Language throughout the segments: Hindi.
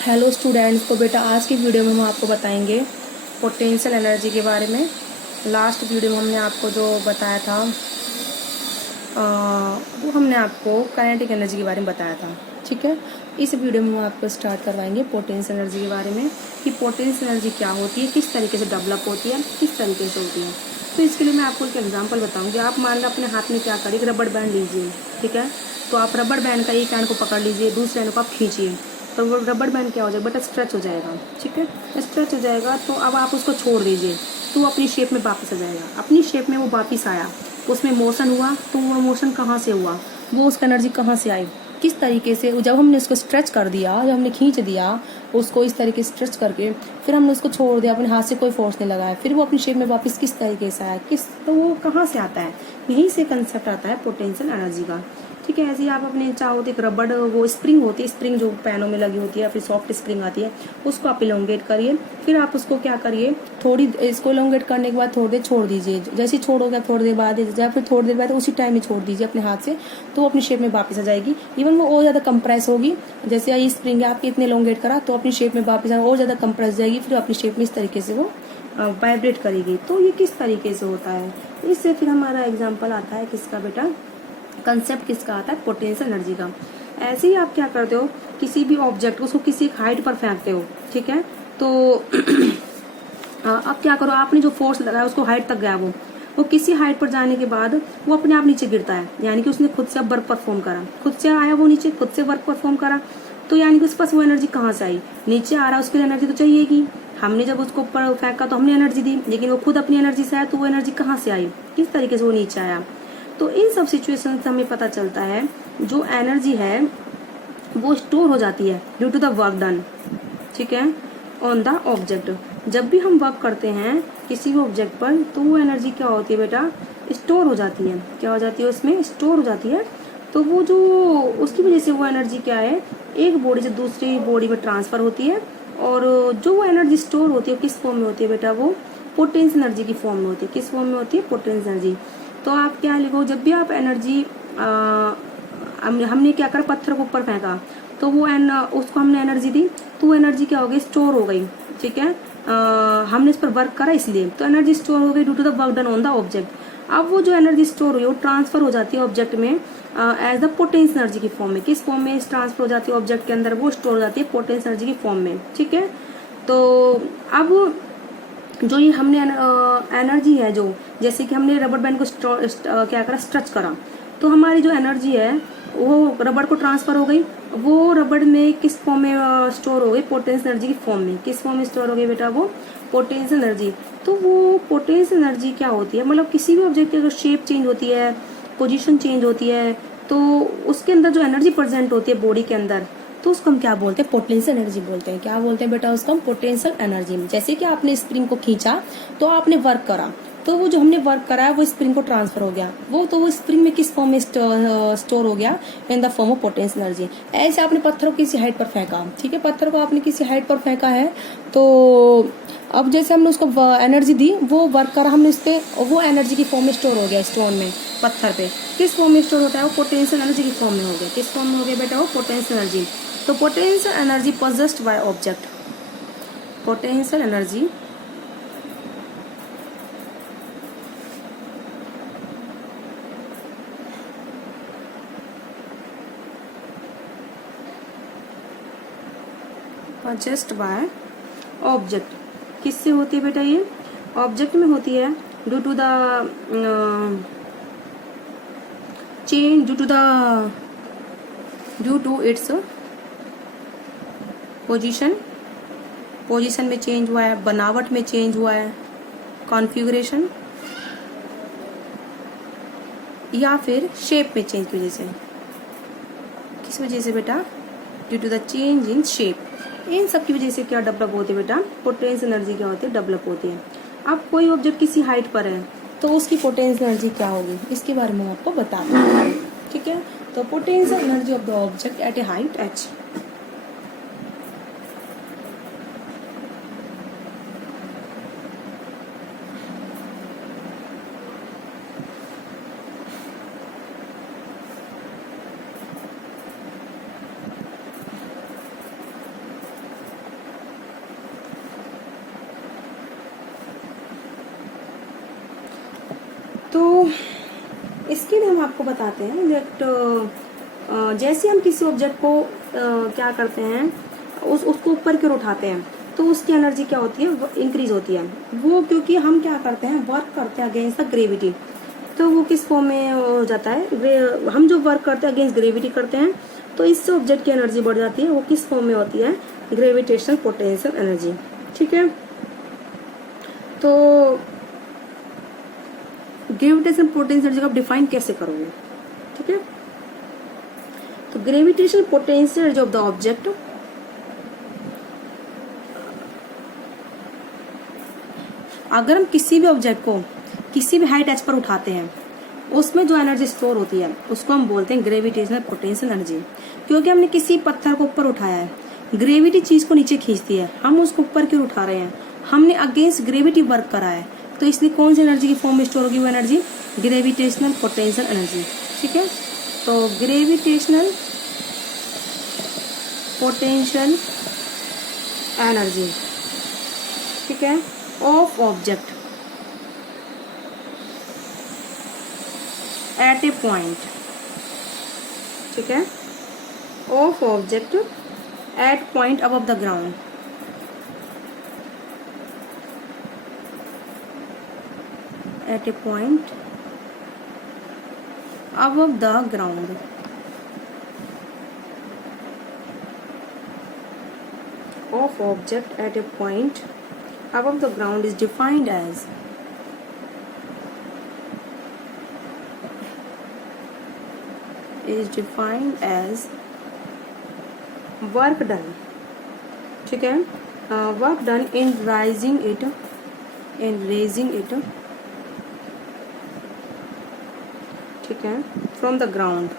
हेलो स्टूडेंट्स, तो बेटा आज की वीडियो में हम आपको बताएंगे पोटेंशियल एनर्जी के बारे में। लास्ट वीडियो में हमने आपको जो बताया था वो हमने आपको काइनेटिक एनर्जी के बारे में बताया था। ठीक है, इस वीडियो में हम आपको स्टार्ट करवाएंगे पोटेंशियल एनर्जी के बारे में कि पोटेंशियल एनर्जी क्या होती है, किस तरीके से डेवलप होती है, किस तरीके से होती है। तो इसके लिए मैं आपको एक एग्जाम्पल बताऊँगी। आप मान लो अपने हाथ में क्या करिए, रबड़ बैंड लीजिए। ठीक है, तो आप रबड़ बैंड का एक एंड को पकड़ लीजिए, दूसरे एंड को आप खींचिए, तो वो रबड़ बैंड क्या हो जाएगा बेटा, स्ट्रेच हो जाएगा। ठीक है, स्ट्रेच हो जाएगा तो अब आप उसको छोड़ दीजिए, तो वो अपनी शेप में वापस आ जाएगा। अपनी शेप में वो वापस आया, उसमें मोशन हुआ, तो वो मोशन कहाँ से हुआ, वो उसका एनर्जी कहाँ से आई, किस तरीके से। जब हमने उसको स्ट्रेच कर दिया, जब हमने खींच दिया उसको इस तरीके से स्ट्रेच करके, फिर हमने उसको छोड़ दिया, अपने हाथ से कोई फोर्स नहीं लगाया, फिर वो अपनी शेप में वापस किस तरीके से आया, तो वो कहाँ से आता है। यहीं से कंसेप्ट आता है पोटेंशियल एनर्जी का। ठीक है, ऐसे ही आप अपने चाहो तो एक रबड़ वो स्प्रिंग होती है, स्प्रिंग जो पैनों में लगी होती है, फिर सॉफ्ट स्प्रिंग आती है, उसको आप इलोंगेट करिए। फिर आप उसको क्या करिए, थोड़ी इसको इलोंगेट करने के बाद थोड़ी देर छोड़ दीजिए। जैसे ही छोड़ोगे थोड़ी देर बाद या फिर थोड़ी देर बाद उसी टाइम में छोड़ दीजिए अपने हाथ से, तो वो अपनी शेप में वापस आ जाएगी। इवन वो और ज़्यादा कंप्रेस होगी। जैसे ये स्प्रिंग है, आपके इतने इलोंगेट करा तो अपनी शेप में वापस और ज़्यादा कंप्रेस जाएगी, फिर अपनी शेप में इस तरीके से वो वाइब्रेट करेगी। तो ये किस तरीके से होता है, इससे फिर हमारा एग्जाम्पल आता है किसका बेटा, कंसेप्ट किसका आता है, पोटेंशियल एनर्जी का। ऐसे ही आप क्या करते हो, किसी भी ऑब्जेक्ट को उसको किसी एक हाइट पर फेंकते हो। ठीक है, तो अब क्या करो, आपने जो फोर्स लगाया उसको हाइट तक गया, वो किसी हाइट पर जाने के बाद वो अपने आप नीचे गिरता है, यानी कि उसने खुद से अब वर्क परफॉर्म करा, खुद से आया वो नीचे, खुद से वर्क परफॉर्म करा। तो यानी कि उसके पास वो एनर्जी कहाँ से आई, नीचे आ रहा है, उसके लिए एनर्जी तो चाहिएगी। हमने जब उसको ऊपर फेंका तो हमने एनर्जी दी, लेकिन वो खुद अपनी एनर्जी से आया, तो वो एनर्जी कहाँ से आई, किस तरीके से वो नीचे आया। तो इन सब सिचुएशन से हमें पता चलता है जो एनर्जी है वो स्टोर हो जाती है due to the work done. ठीक है, ऑन द ऑब्जेक्ट। जब भी हम वर्क करते हैं किसी भी ऑब्जेक्ट पर, तो वो एनर्जी क्या होती है बेटा, स्टोर हो जाती है। क्या हो जाती है, उसमें स्टोर हो जाती है। तो वो जो उसकी वजह से वो एनर्जी क्या है, एक बॉडी से दूसरी बॉडी में ट्रांसफर होती है। और जो वो एनर्जी स्टोर होती है किस फॉर्म में होती है बेटा, वो पोटेंशियल एनर्जी की फॉर्म में होती है। किस फॉर्म में होती है, पोटेंशियल एनर्जी। तो आप क्या लिखो, जब भी आप एनर्जी हमने क्या करा, पत्थर को ऊपर फेंका, तो वो उसको हमने एनर्जी दी, तो वो एनर्जी क्या हो गई, स्टोर हो गई। ठीक है, हमने इस पर वर्क करा इसलिए, तो एनर्जी स्टोर हो गई due to the work done on the object. अब वो जो एनर्जी स्टोर हुई वो ट्रांसफर हो जाती है ऑब्जेक्ट में एज द पोटेंशियल एनर्जी की फॉर्म में। किस फॉर्म में ट्रांसफर हो जाती है ऑब्जेक्ट के अंदर, वो स्टोर हो जाती है पोटेंशियल एनर्जी की फॉर्म में। ठीक है, तो अब जो ये हमने एनर्जी है, जो जैसे कि हमने रबर बैंड को क्या करा, स्ट्रेच करा, तो हमारी जो एनर्जी है वो रबड़ को ट्रांसफर हो गई। वो रबड़ में किस फॉर्म में स्टोर हो गई, पोटेंशियल एनर्जी की फॉर्म में। किस फॉर्म में स्टोर हो गई बेटा, वो पोटेंशियल एनर्जी। तो वो पोटेंशियल एनर्जी क्या होती है, मतलब किसी भी ऑब्जेक्ट की अगर शेप चेंज होती है, पोजीशन चेंज होती है, तो उसके अंदर जो एनर्जी प्रेजेंट होती है बॉडी के अंदर, तो उसको हम क्या बोलते हैं, पोटेंशियल एनर्जी बोलते हैं। क्या बोलते हैं बेटा, उसको हम पोटेंशियल एनर्जी। जैसे कि आपने स्प्रिंग को खींचा तो आपने वर्क करा, तो वो जो हमने वर्क करा है वो स्प्रिंग को ट्रांसफर हो गया, वो स्प्रिंग में किस फॉर्म में स्टोर हो गया, इन the form of potential energy. ऐसे आपने पत्थर को किसी हाइट पर फेंका, ठीक है, पत्थर को आपने किसी हाइट पर फेंका है, तो अब जैसे हमने उसको एनर्जी दी, वो वर्क करा हमने उस पर, वो एनर्जी की फॉर्म में स्टोर हो गया स्टोन में, पत्थर पे। किस फॉर्म में स्टोर होता है, वो पोटेंशियल एनर्जी की फॉर्म में हो गया। किस फॉर्म में हो गया बेटा, वो पोटेंशियल एनर्जी। तो potential energy possessed by object, potential energy possessed by object. किससे होती है बेटा, ये ऑब्जेक्ट में होती है due to the change, due to its position में चेंज हुआ है, बनावट में चेंज हुआ है, कॉन्फ़िगरेशन, या फिर शेप में चेंज की वजह से। किस वजह से बेटा, due to the change in shape. इन सब की वजह से क्या डेवलप होती है बेटा, पोटेंशियल एनर्जी क्या होती है, डेवलप होती है। अब कोई ऑब्जेक्ट किसी हाइट पर है तो उसकी पोटेंशियल एनर्जी क्या होगी, इसके बारे में आपको बता दूँ। ठीक है, तो potential energy of the object at A height h। इसके लिए हम आपको बताते हैं दैट जैसे हम किसी ऑब्जेक्ट को क्या करते हैं, उसको ऊपर की ओर उठाते हैं तो उसकी एनर्जी क्या होती है, वो इंक्रीज होती है। वो क्योंकि हम क्या करते हैं, वर्क करते हैं अगेंस्ट द ग्रेविटी, तो वो किस फॉर्म में हो जाता है, हम जो वर्क करते हैं अगेंस्ट ग्रेविटी करते हैं तो इससे ऑब्जेक्ट की एनर्जी बढ़ जाती है। वो किस फॉर्म में होती है, ग्रेविटेशनल पोटेंशियल एनर्जी। ठीक है, तो ग्रेविटेशनल पोटेंशियल एनर्जी को आप डिफाइन कैसे करोगे। ठीक है, तो gravitational potential energy of the object, अगर हम किसी भी ऑब्जेक्ट को किसी भी हाइट एच पर उठाते हैं, उसमें जो एनर्जी स्टोर होती है उसको हम बोलते हैं ग्रेविटेशनल पोटेंशियल एनर्जी। क्योंकि हमने किसी पत्थर को ऊपर उठाया है, ग्रेविटी चीज को नीचे खींचती है, हम उसको ऊपर क्यों उठा रहे हैं, हमने अगेंस्ट ग्रेविटी वर्क करा है, तो इसलिए कौन सी एनर्जी की फॉर्म में स्टोर होगी वो एनर्जी, ग्रेविटेशनल पोटेंशियल एनर्जी। ठीक है, तो ग्रेविटेशनल पोटेंशियल एनर्जी, ठीक है, of object at a point, ठीक है, of object at point above the ground, at a point above the ground, of object at a point above the ground is defined as work done, ठीक है, work done in raising it, ठीक है, from the ground,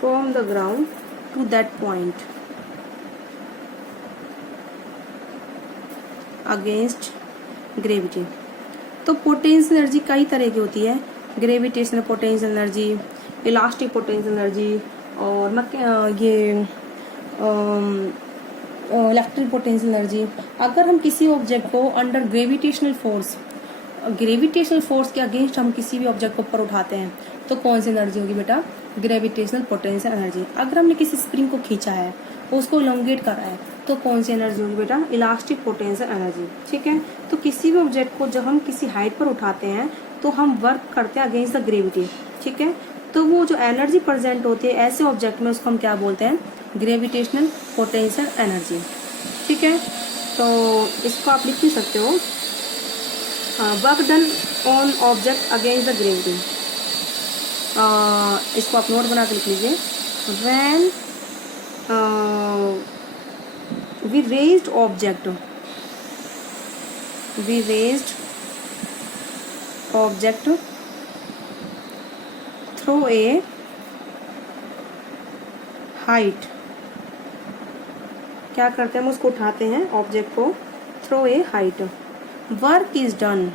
from the ground to that point against gravity। तो पोटेंशियल एनर्जी कई तरह की होती है, gravitational potential energy, elastic potential energy, और ये इलेक्ट्रिक पोटेंशियल एनर्जी। अगर हम किसी ऑब्जेक्ट को अंडर ग्रेविटेशनल फोर्स के अगेंस्ट हम किसी भी ऑब्जेक्ट को ऊपर उठाते हैं तो कौन सी एनर्जी होगी बेटा, ग्रेविटेशनल पोटेंशियल एनर्जी। अगर हमने किसी स्प्रिंग को खींचा है, उसको इलोंगेट करा है, तो कौन सी एनर्जी होगी बेटा, इलास्टिक पोटेंशियल एनर्जी। ठीक है, तो किसी भी ऑब्जेक्ट को जब हम किसी हाइट पर उठाते हैं तो हम वर्क करते हैं अगेंस्ट द ग्रेविटी। ठीक है, तो वो जो एनर्जी प्रेजेंट होती है ऐसे ऑब्जेक्ट में, उसको हम क्या बोलते हैं, ग्रेविटेशनल पोटेंशियल एनर्जी। ठीक है, तो इसको आप लिख ही सकते हो, work done on object against the gravity. इसको आप नोट बना के लिख लीजिए, when we raised object through a height, क्या करते हैं, हम उसको उठाते हैं ऑब्जेक्ट को through a height. Work is done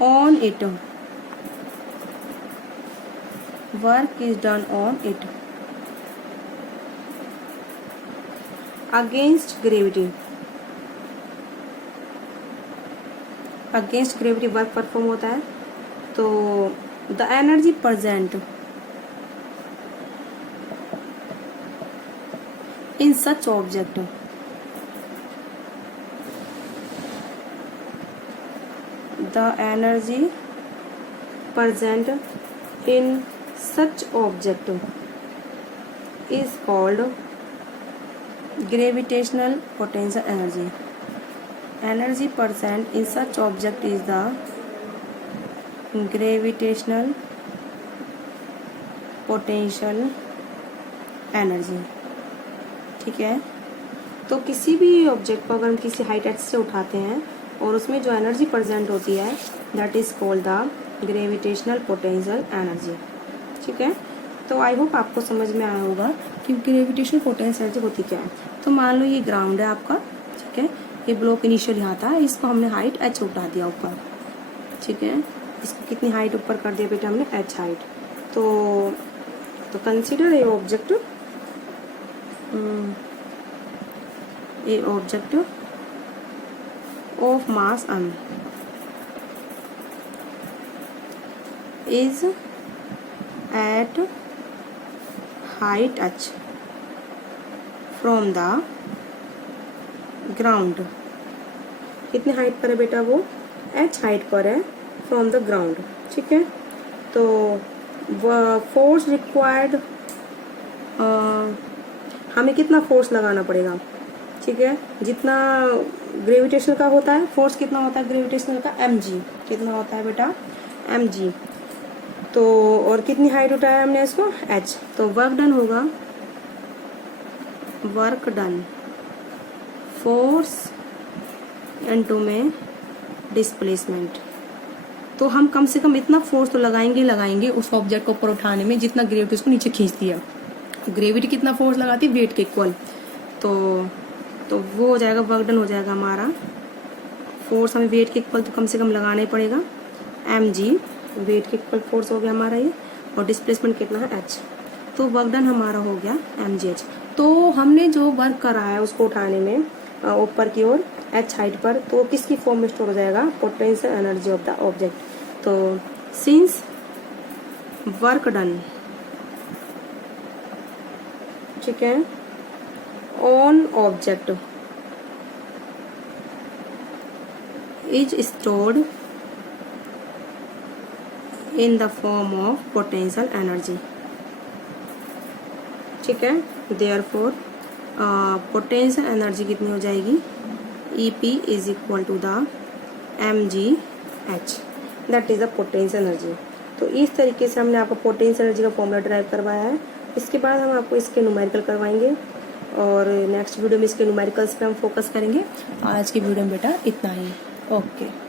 on it, work is done on it against gravity work perform होता है। तो the energy present in such object, the energy present in such object is called gravitational potential energy. Energy present in such object is the gravitational potential energy। ठीक है, तो किसी भी ऑब्जेक्ट को अगर हम किसी हाइट एच से उठाते हैं और उसमें जो एनर्जी प्रेजेंट होती है that is called the gravitational potential energy. ठीक है, तो आई होप आपको समझ में आया होगा कि ग्रेविटेशनल पोटेंशियल एनर्जी होती क्या है। तो मान लो ये ग्राउंड है आपका, ठीक है, ये ब्लॉक इनिशियल यहाँ था, इसको हमने हाइट एच उठा दिया ऊपर। ठीक है, इसको कितनी हाइट ऊपर कर दिया बेटा हमने, एच हाइट। तो consider a object of mass m is at height h from the ground। कितने हाइट पर है बेटा वो? h हाइट पर है फ्रॉम द ग्राउंड। ठीक है, तो फोर्स रिक्वायर्ड, हमें कितना फोर्स लगाना पड़ेगा? ठीक है, जितना ग्रेविटेशनल का होता है फोर्स, कितना होता है ग्रेविटेशनल का? mg। कितना होता है बेटा? mg। तो और कितनी हाइट उठाया हमने इसको? h। तो वर्क डन होगा, वर्क डन फोर्स इनटू में डिस्प्लेसमेंट। तो हम कम से कम इतना फोर्स तो लगाएंगे उस ऑब्जेक्ट को ऊपर उठाने में जितना ग्रेविटी उसको नीचे खींचती है। ग्रेविटी कितना फोर्स लगाती है? वेट के इक्वल। तो वो हो जाएगा, वर्क डन हो जाएगा हमारा। फोर्स हमें वेट के इक्वल तो कम से कम लगाना ही पड़ेगा, mg। वेट के इक्वल फोर्स हो गया हमारा ये, और डिस्प्लेसमेंट कितना है? h। तो वर्क डन हमारा हो गया mgh। तो हमने जो वर्क करा है उसको उठाने में ऊपर की ओर h हाइट पर, तो किसकी फॉर्म में स्टोर हो जाएगा? Potential energy of the object. तो सिंस वर्क डन, ठीक है, on object is stored in the form of potential energy. ठीक है, देयरफॉर पोटेंशियल एनर्जी कितनी हो जाएगी? EP is equal to the mgh, that is the potential energy. तो इस तरीके से हमने आपको पोटेंशियल एनर्जी का फॉर्मूला ड्राइव करवाया है। इसके बाद हम आपको इसके न्यूमेरिकल करवाएंगे, और नेक्स्ट वीडियो में इसके न्यूमेरिकल्स पे हम फोकस करेंगे। आज की वीडियो में बेटा इतना ही। ओके।